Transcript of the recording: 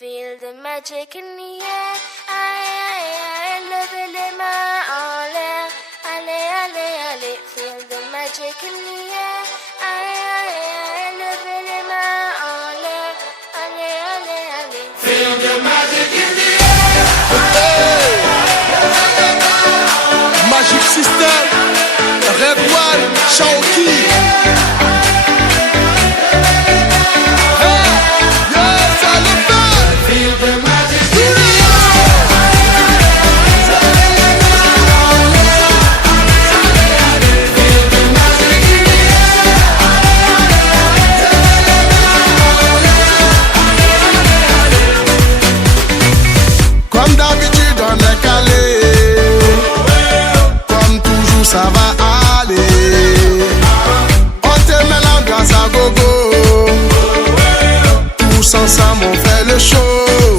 Feel the magic in the air, aïe aïe aïe, levez les mains en l'air, allez allez allez. Feel the magic in the air, aïe aïe aïe, levez les mains en l'air, allez allez allez. Feel the magic in the air. Magic System, Red One, Shaoki. Comme d'habitude on est calé, comme toujours ça va aller. On te met l'ambiance à gogo, tous ensemble on fait le show.